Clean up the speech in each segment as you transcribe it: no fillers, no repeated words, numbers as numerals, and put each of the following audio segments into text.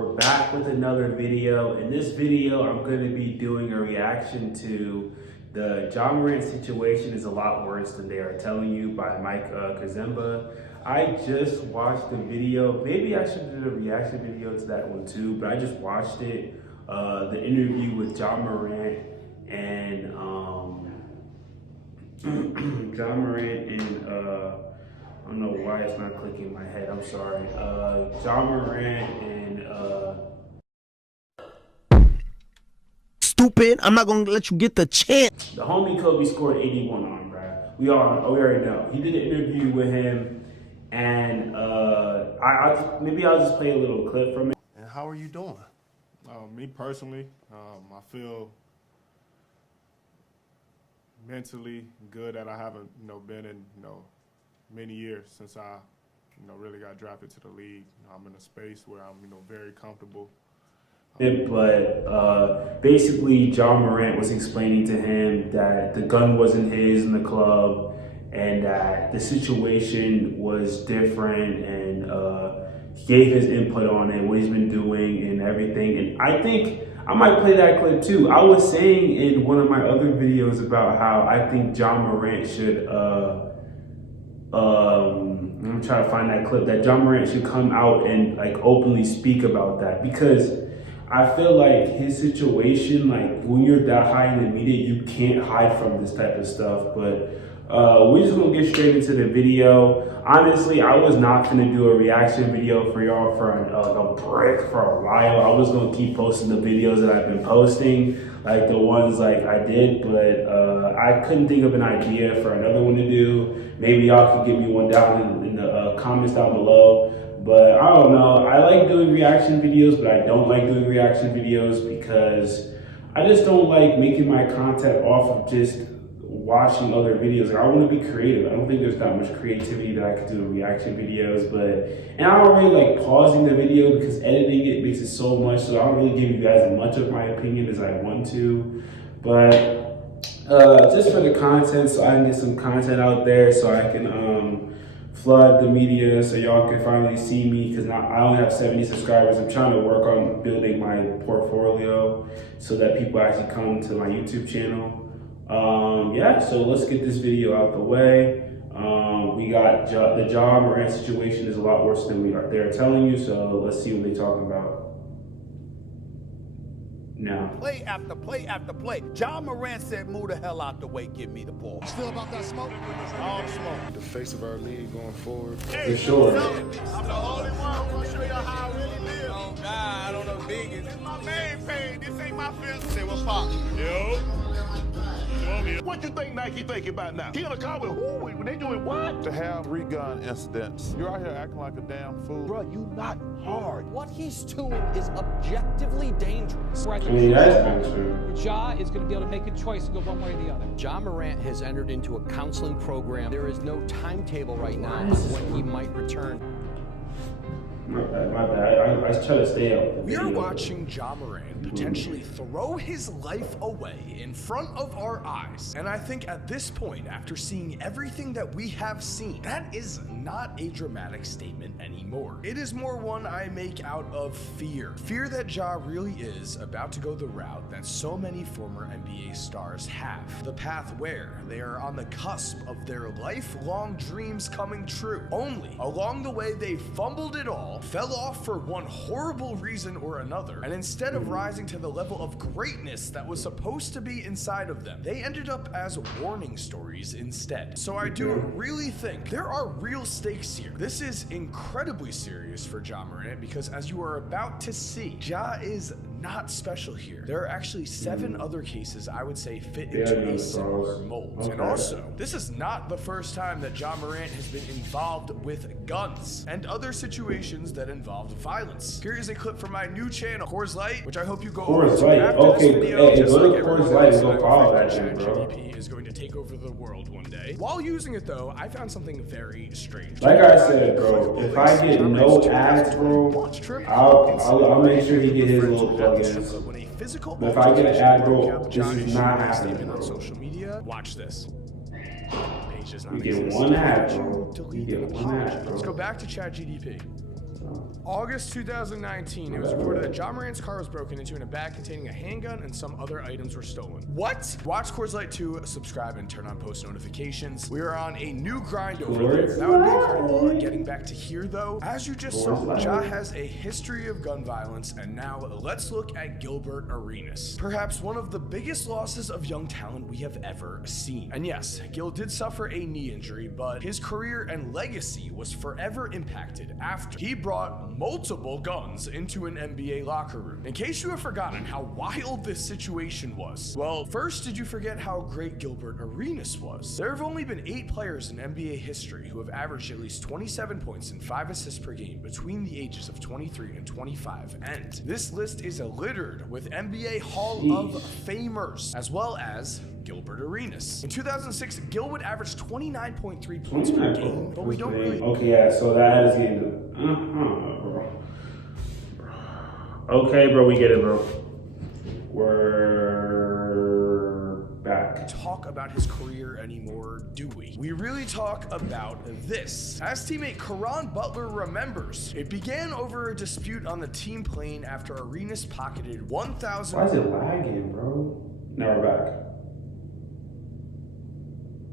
We're back with another video. In this video, I'm going to be doing a reaction to the Ja Morant situation is a lot worse than they are telling you by Korzemba. I just watched the video. Maybe I should do a reaction video to that one too, but I just watched it. The interview with Ja Morant and Ja Morant and I don't know why it's not clicking in my head. I'm sorry. Ja Morant and Stupid. I'm not gonna let you get the chance. the homie Kobe scored 81 on him, bruh. We already know. He did an interview with him, and I'll just play a little clip from it. And how are you doing? Me personally, I feel mentally good that I haven't, been in, many years since I, really got drafted to the league. I'm in a space where I'm, very comfortable. But basically, Ja Morant was explaining to him that the gun wasn't his in the club, and that the situation was different, and he gave his input on it, what he's been doing, and everything. And I think I might play that clip too. I was saying in one of my other videos about how I think Ja Morant should. I'm trying to find that clip. That Ja Morant should come out and like openly speak about that, because I feel like his situation, like when you're that high in the media, you can't hide from this type of stuff. But we're just gonna get straight into the video. Honestly, I was not gonna do a reaction video for y'all for a break for a while. I was gonna keep posting the videos that I've been posting, like the ones like I did, but I couldn't think of an idea for another one to do. Maybe y'all could give me one down in the comments down below. But I don't know, I like doing reaction videos, but I don't like doing reaction videos because I just don't like making my content off of just watching other videos. Like, I want to be creative. I don't think there's that much creativity that I could do in reaction videos, and I don't really like pausing the video because editing it makes it so much, so I don't really give you guys as much of my opinion as I want to. But just for the content, so I can get some content out there, so I can flood the media so y'all can finally see me, because now I only have 70 subscribers. I'm trying to work on building my portfolio so that people actually come to my YouTube channel. Yeah, so let's get this video out the way. We got the Ja Morant situation is a lot worse than they're telling you, so let's see what they're talking about. Now. Play after play after play. Ja Morant said, move the hell out the way, give me the ball. Still about that smoke? All smoke. The face of our league going forward. For sure. I'm the only one who can show you how I really live. Oh, God, I don't know vegan. This is my main page. This ain't my business. Say, what's pop? Yo. What you think Nike thinking about now? He in a car with who? When they doing what? To have 3 gun incidents. You're out here acting like a damn fool. Bro, you not hard. What he's doing is objectively dangerous. I mean, that's kind of true. Ja is going to be able to make a choice and go one way or the other. Ja Morant has entered into a counseling program. There is no timetable right now on when he might return. My bad. I try to stay up. We are watching Ja Morant potentially throw his life away in front of our eyes. And I think at this point, after seeing everything that we have seen, that is not a dramatic statement anymore. It is more one I make out of fear. Fear that Ja really is about to go the route that so many former NBA stars have. The path where they are on the cusp of their lifelong dreams coming true. Only along the way they fumbled it all, fell off for one horrible reason or another, and instead of rising to the level of greatness that was supposed to be inside of them, they ended up as warning stories instead. So I do really think there are real stakes here. This is incredibly serious for Ja Morant, because as you are about to see, Ja is not special here. There are actually 7 other cases I would say fit into a similar mold. Okay. And also, this is not the first time that Ja Morant has been involved with guns and other situations that involved violence. Here is a clip from my new channel, Coors Light, which I hope you go over to after this video. Hey, go to Coors Light and go follow that shit, bro. GDP is going to take over the world one day. While using it though, I found something very strange. Like I said, bro, if I get no ads, bro, I'll make sure he get his little plugins. But if I get an ad, bro, this is not happening, bro. On social media, watch this. You get one ad, bro. You get one ad, bro. Let's go back to ChatGDP. August 2019, it was reported that Ja Morant's car was broken into and a bag containing a handgun and some other items were stolen. What? Watch Coors Light 2, subscribe, and turn on post notifications. We are on a new grind over there. That would be incredible. Getting back to here, though, as you just saw, Ja has a history of gun violence, and now let's look at Gilbert Arenas. Perhaps one of the biggest losses of young talent we have ever seen. And yes, Gil did suffer a knee injury, but his career and legacy was forever impacted after he brought multiple guns into an NBA locker room. In case you have forgotten how wild this situation was, well, first, did you forget how great Gilbert Arenas was? There have only been 8 players in NBA history who have averaged at least 27 points and 5 assists per game between the ages of 23 and 25, and this list is littered with NBA Hall of Famers, as well as Gilbert Arenas. In 2006, Gil would average 29.3 points per game, but we don't really... Okay, yeah, so that is getting... bro. Okay, bro, we get it, bro. We're back. Talk about his career anymore, do we? We really talk about this. As teammate Caron Butler remembers, it began over a dispute on the team plane after Arenas pocketed 1,000... Why is it lagging, bro? Now we're back.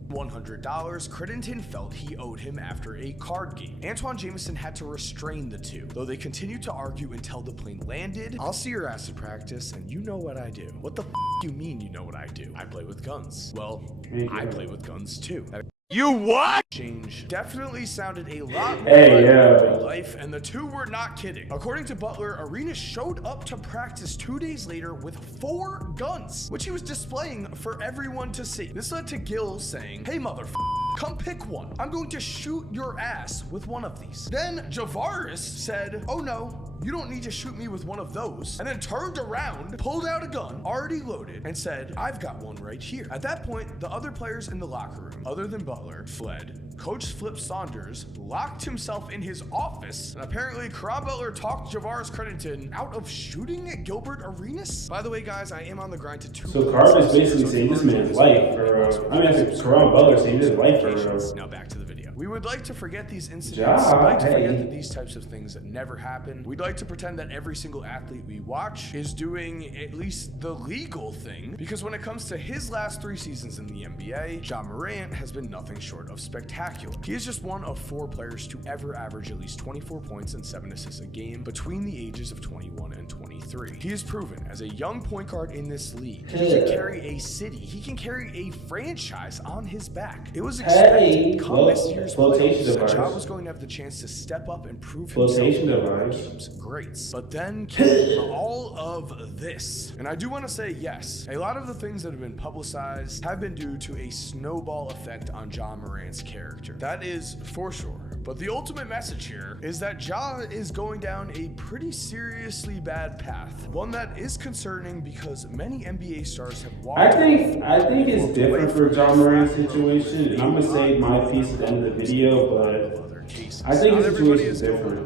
$100 Crittenton felt he owed him after a card game. Antoine Jameson had to restrain the two, though they continued to argue until the plane landed. I'll see your ass at practice, and you know what I do. What the f you mean you know what I do? I play with guns. Well, I play with guns too. You what? Change definitely sounded a lot more like real life, and the two were not kidding. According to Butler, Arenas showed up to practice 2 days later with 4 guns, which he was displaying for everyone to see. This led to Gil saying, "Hey motherfucker, come pick one. I'm going to shoot your ass with one of these." Then Javaris said, "Oh no, you don't need to shoot me with one of those," and then turned around, pulled out a gun already loaded, and said, "I've got one right here." At that point, the other players in the locker room, other than Butler, fled. Coach Flip Saunders locked himself in his office, and apparently Caron Butler talked Javaris Crittenton out of shooting at Gilbert Arenas. By the way, guys, I am on the grind to 2. So Carver is basically saying this man's life, or I mean, Caron Butler saying this life, or now back to the video. We would like to forget these incidents. We'd like to forget that these types of things never happen. We'd like to pretend that every single athlete we watch is doing at least the legal thing, because when it comes to his last 3 seasons in the NBA, Ja Morant has been nothing short of spectacular. He is just one of 4 players to ever average at least 24 points and 7 assists a game between the ages of 21 and 23. He has proven as a young point guard in this league, he can carry a city, he can carry a franchise on his back. It was expected come this year's playoffs that Ja was going to have the chance to step up and prove himself game's greats. But then came all of this. And I do want to say, yes, a lot of the things that have been publicized have been due to a snowball effect on Ja Morant's character. That is for sure. But the ultimate message here is that Ja is going down a pretty seriously bad path. One that is concerning because many NBA stars have walked. I think it's different for Ja Morant's situation, and I'm gonna save my piece at the end of the video, but I think his situation is different.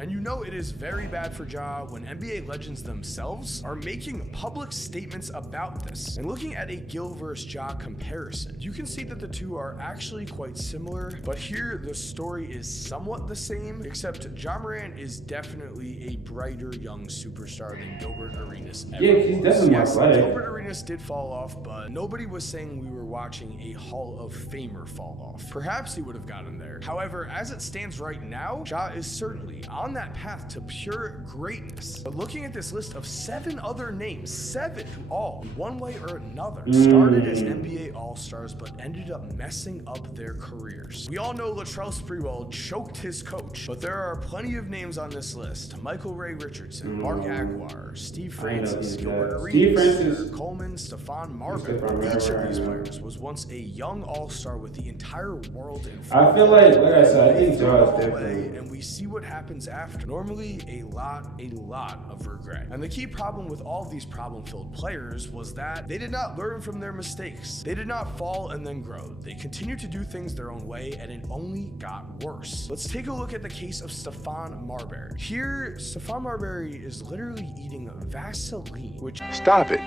And you know it is very bad for Ja when NBA legends themselves are making public statements about this. And looking at a Gil versus Ja comparison, you can see that the two are actually quite similar, but here the story is somewhat the same, except Ja Morant is definitely a brighter young superstar than Gilbert Arenas ever Yeah, he's definitely more athletic. Gilbert Arenas did fall off, but nobody was saying we were watching a Hall of Famer fall off. Perhaps he would have gotten there. However, as it stands right now, Ja is certainly on that path to pure greatness. But looking at this list of 7 other names, 7 who all, in one way or another, started as NBA All-Stars but ended up messing up their careers. We all know Latrell Sprewell choked his coach, but there are plenty of names on this list. Michael Ray Richardson, Mark Aguilar, Steve Francis, Gilbert Arenas, Eric Coleman, Stephon Marbury. Each of these players was once a young All-Star with the entire world in front. I feel like I said, I think Ja is different. And we see what happens after. Normally, a lot of regret. And the key problem with all of these problem-filled players was that they did not learn from their mistakes. They did not fall and then grow. They continued to do things their own way, and it only got worse. Let's take a look at the case of Stephon Marbury. Here, Stephon Marbury is literally eating Vaseline, which... Stop it.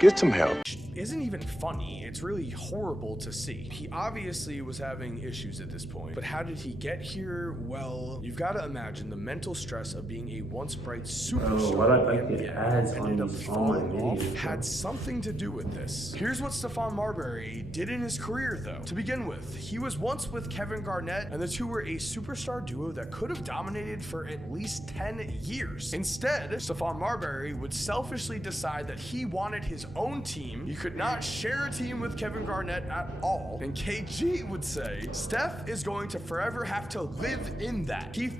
Get some help. isn't even funny. It's really horrible to see. He obviously was having issues at this point, but how did he get here? Well, you've got to imagine the mental stress of being a once bright superstar in the NBA ended up falling off had something to do with this. Here's what Stephon Marbury did in his career, though. To begin with, he was once with Kevin Garnett, and the two were a superstar duo that could have dominated for at least 10 years. Instead, Stephon Marbury would selfishly decide that he wanted his own team. He could not share a team with Kevin Garnett at all. And KG would say, Steph is going to forever have to live in that. He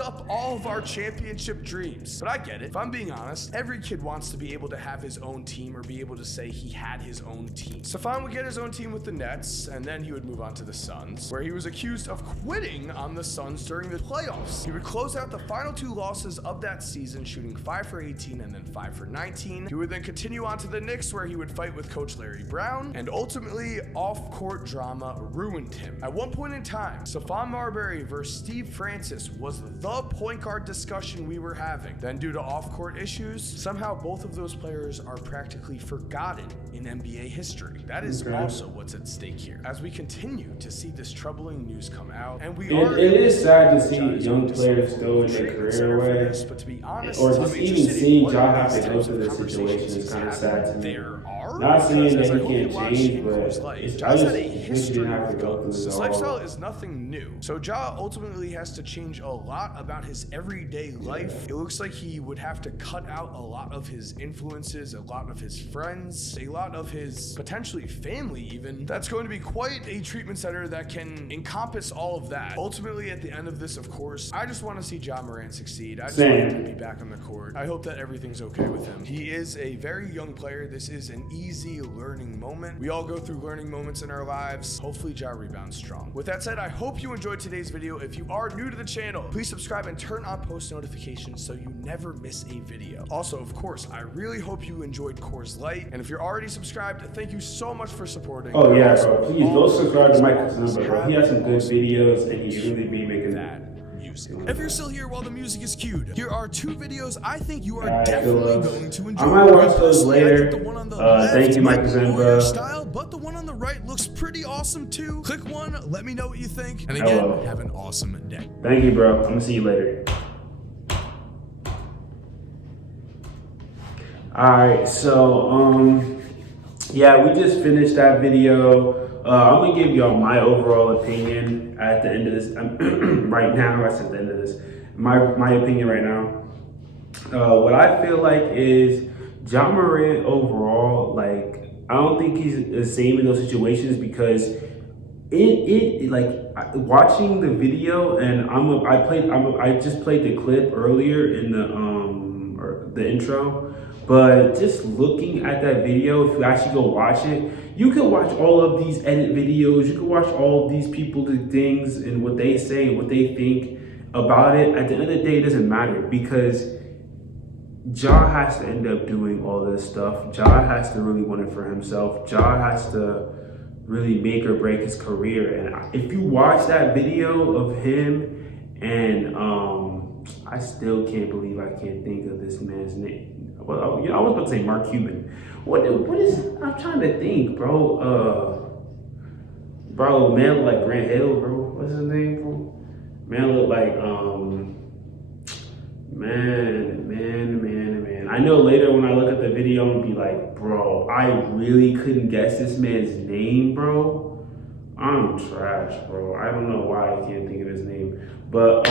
up all of our championship dreams. But I get it. If I'm being honest, every kid wants to be able to have his own team or be able to say he had his own team. Stephon would get his own team with the Nets, and then he would move on to the Suns, where he was accused of quitting on the Suns during the playoffs. He would close out the final 2 losses of that season, shooting 5 for 18 and then 5 for 19. He would then continue on to the Knicks, where he would fight with Coach Larry Brown, and ultimately off-court drama ruined him. At one point in time, Stephon Marbury versus Steve Francis was the point guard discussion we were having. Then due to off-court issues, somehow both of those players are practically forgotten in NBA history. That is also what's at stake here. As we continue to see this troubling news come out, and it is sad to see young players go in their career way, but to be honest, or just even seeing Ja have to go through this situation is kind of sad to me. Not saying that he can't change, but I just wish he didn't have to go through this. This lifestyle is nothing new. So Ja ultimately has to change a lot about his everyday life. It looks like he would have to cut out a lot of his influences, a lot of his friends, a lot of his potentially family even. That's going to be quite a treatment center that can encompass all of that. Ultimately, at the end of this, of course, I just want to see Ja Morant succeed. I just want him to be back on the court. I hope that everything's okay with him. He is a very young player. This is an easy learning moment. We all go through learning moments in our lives. Hopefully Ja rebounds strong. With that said, I hope you enjoyed today's video. If you are new to the channel, please subscribe and turn on post notifications so you never miss a video. Also, of course, I really hope you enjoyed Coors Light. And if you're already subscribed, thank you so much for supporting. Oh yeah, bro. Please go subscribe to Korzemba, bro. He has some good videos and he really be making that. If you're still here while the music is cued, here are 2 videos I think you are definitely going to enjoy. I might watch those later. Thank you, Korzemba. Style, but the one on the right looks pretty awesome too. Click one, let me know what you think. And again, have an awesome day. Thank you, bro. I'm gonna see you later. Alright, so yeah, we just finished that video. I'm gonna give y'all my overall opinion at the end of this. Right now, I said the end of this. My opinion right now. What I feel like is Ja Morant overall, like, I don't think he's the same in those situations because like watching the video, and I just played the clip earlier in the intro. But just looking at that video, if you actually go watch it, you can watch all of these edit videos. You can watch all of these people do things and what they say and what they think about it. At the end of the day, it doesn't matter because Ja has to end up doing all this stuff. Ja has to really want it for himself. Ja has to really make or break his career. And if you watch that video of him, and I still can't believe I can't think of this man's name. Well, I was about to say Mark Cuban. What is, I'm trying to think, bro. Bro, man look like Grant Hill, bro. What's his name, bro? Man look like, man. I know later when I look at the video, I'm gonna be like, bro, I really couldn't guess this man's name, bro. I'm trash, bro. I don't know why I can't think of his name. But,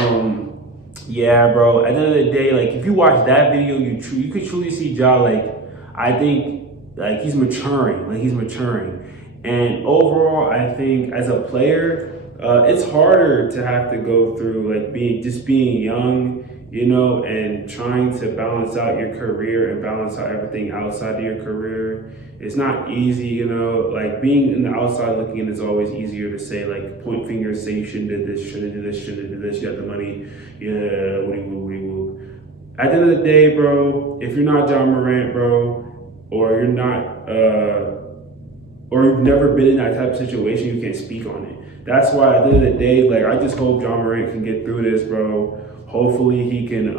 yeah, bro. At the end of the day, like if you watch that video, you could truly see Ja. Like I think, like he's maturing. And overall, I think as a player, it's harder to have to go through like being young, you know, and trying to balance out your career and balance out everything outside of your career. It's not easy, you know, like being in the outside looking in is always easier to say, like point fingers, say you shouldn't have did this, shouldn't have did this, shouldn't have did this, you got the money, yeah, woody woo. At the end of the day, bro, if you're not Ja Morant, bro, or you're not, or you've never been in that type of situation, you can't speak on it. That's why at the end of the day, like I just hope Ja Morant can get through this, bro. Hopefully he can,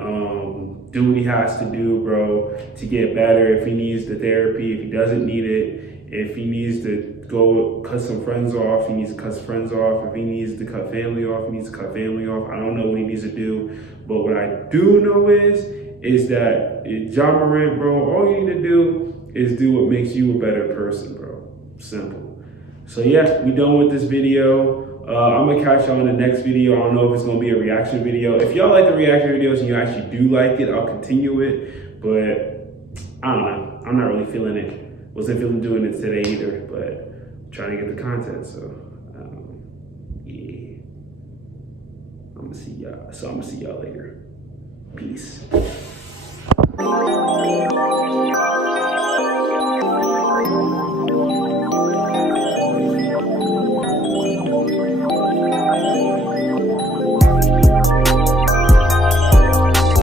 do what he has to do, bro, to get better. If he needs the therapy, if he doesn't need it, if he needs to go cut some friends off, he needs to cut friends off. If he needs to cut family off, he needs to cut family off. I don't know what he needs to do, but what I do know is that Ja Morant, bro, all you need to do is do what makes you a better person, bro. Simple. So yeah, we done with this video. I'm gonna catch y'all in the next video. I don't know if it's gonna be a reaction video. If y'all like the reaction videos and you actually do like it, I'll continue it. But I don't know. I'm not really feeling it. Wasn't feeling doing it today either, but trying to get the content. So yeah, I'm gonna see y'all. So I'm gonna see y'all later. Peace.